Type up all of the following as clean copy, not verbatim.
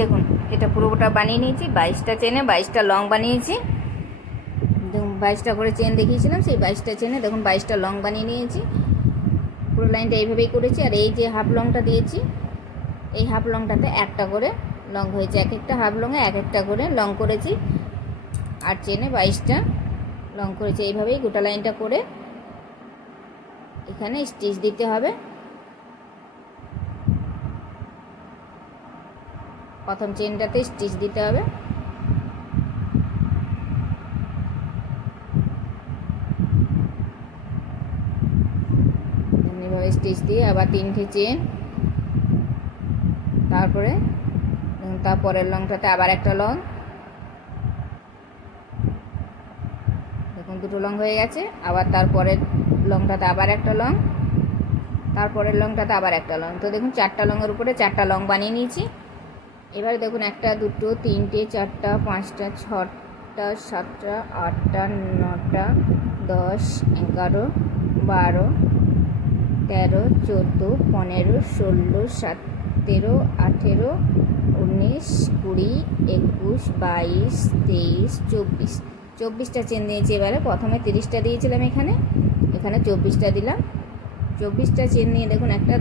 দেখুন এটা পুরোটা বানিয়ে নিয়েছি, 22টা চেনে 22টা লং বানিয়েছি। দেখুন 22টা করে চেন দেখিয়েছিলাম, সেই 22টা চেনে দেখুন 22টা লং বানিয়ে নিয়েছি। পুরো লাইনটা এইভাবেই করেছি। আর এই যে হাফ লংটা দিয়েছি, এই হাফ লংটাতে একটা করে লং হয়েছে, এক একটা হাফ লংয়ে এক একটা করে লং করেছি। আর চেনে 22টা লং করেছি। এইভাবেই গোটা লাইনটা করে এখানে স্টিচ দিতে হবে। প্রথম চেনটাতে স্টিচ দিতে হবে। এইভাবে স্টিচ দিয়ে আবার 3টে চেন, তারপরে তারপরের লংটাতে আবার একটা লং। দেখুন 2টো লং হয়ে গেছে। আবার তারপরের লংটাতে আবার একটা লং, তারপরের লংটাতে আবার একটা লং। তো দেখুন 4টা লংয়ের উপরে 4টা লং বানিয়ে নিয়েছি। এবারে দেখুন 1টা 2টো 3টে 4টা 5টা 6টা 7টা 8টা 9টা 10 11 12 13 14 15 16 17 18 19 20 21 22 23 24। 24টা চেন দিয়েছি। এবারে প্রথমে 30টা দিয়েছিলাম, এখানে 24টা দিলাম। 24টা চেন নিয়ে দেখুন 1টা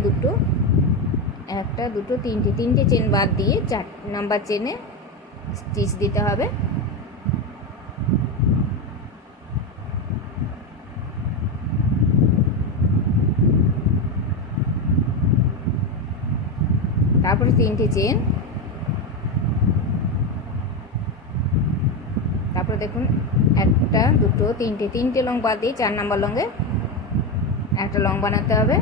2টো 3টে চেন বাদ দিয়ে 4 নাম্বার চেনে স্টিচ দিতে হবে। তারপরে 3টে চেন, তারপরে দেখুন 1টা 2টো 3টে লং বাদ দিয়ে 4 নাম্বার লংয়ে একটা লং বানাতে হবে।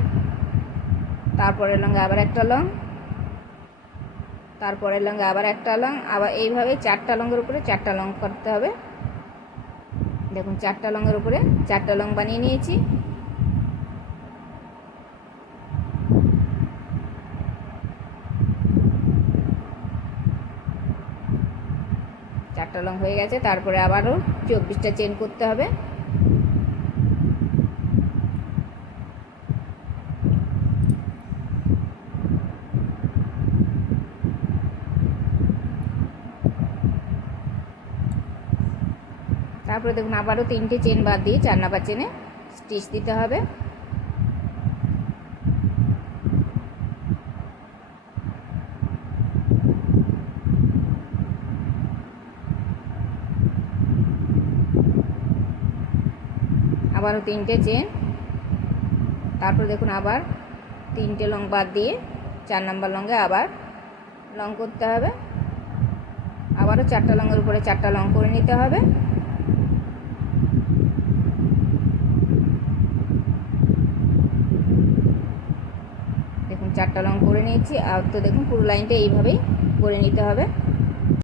তারপরের লংয়ে আবার একটা লং, তারপরের লংয়ে আবার একটা লং। আবার এইভাবে 4টা লংয়ের উপরে 4টা লং করতে হবে। দেখুন 4টা লংয়ের উপরে 4টা লং বানিয়ে নিয়েছি। চারটা লং হয়ে গেছে। তারপরে আবারও 24টা চেন করতে হবে। তারপরে দেখুন আবারও 3টে চেন বাদ দিয়ে 4 নাম্বার চেনে স্টিচ দিতে হবে। আবারও 3টে চেন, তারপর দেখুন আবার 3টে লং বাদ দিয়ে 4 নাম্বার লংয়ে আবার লং করতে হবে। আবারও 4টা লংয়ের উপরে 4টা লং করে নিতে হবে। দেখুন 4টা লং করে নিয়েছি। আর তো দেখুন পুরো লাইনটা এইভাবেই করে নিতে হবে।